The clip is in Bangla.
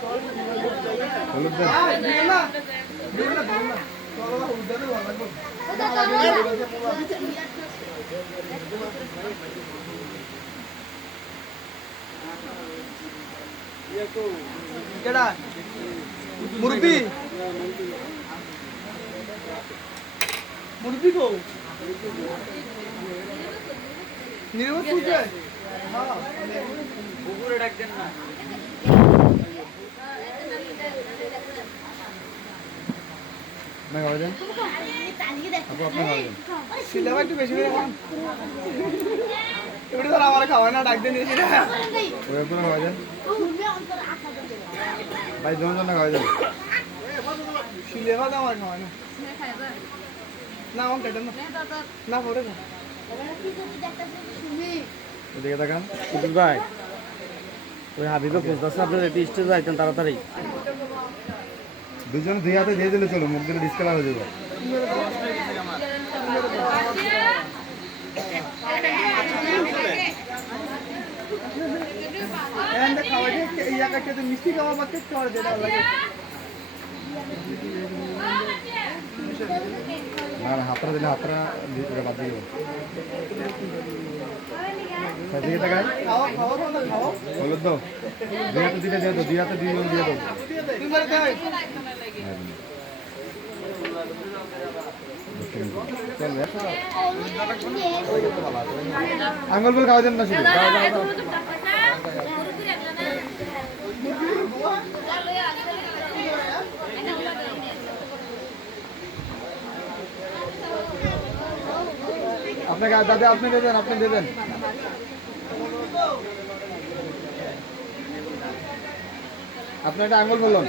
হলুদ দেন। মুরব্বি মুরব্বি গো নিরবত পুজো হ্যাঁ পুকুরে ডাক দেন না না খাওয়া যান আপু আপনি খাওয়া যান সিলেবা একটু বেশি করে খান এবারে তো আমার খাওয়া না ডাক দেন দিয়েছি না ওই আপনারা খাওয়া যান ভাই জন জন খাওয়া যান সিলেবা তো আমার খাওয়া না না আমার কেটেন না না পড়ে না এদিকে দেখান কুতুব ভাই ওই হাবিবে খুঁজতেছে আপনার একটু স্টেজে যাইতেন তাড়াতাড়ি। দুজনে দুই হাতে দিয়ে দিলে চলো মুখ দিলে ডিসকালার হয়ে যাবে খাওয়া এই জায়গাটা মিষ্টি খাওয়া আমাকে খাওয়া যেটা লাগে আর হাতরা দিলে হাতরা বাদ দিয়ে দেবো এদিকে দেখান খাওয়া খাওয়া না খাওয়া হলুদ দাও দুই হাতে দিলে দিয়ে দাও দুই হাতে দুইজন দিয়ে দাও তুমি দেখ আঙ্গুল বল খাওয়া যান না শুধু আপনাকে দাদা আপনি দেবেন আপনি দেবেন আপনি একটা আঙ্গুল বলুন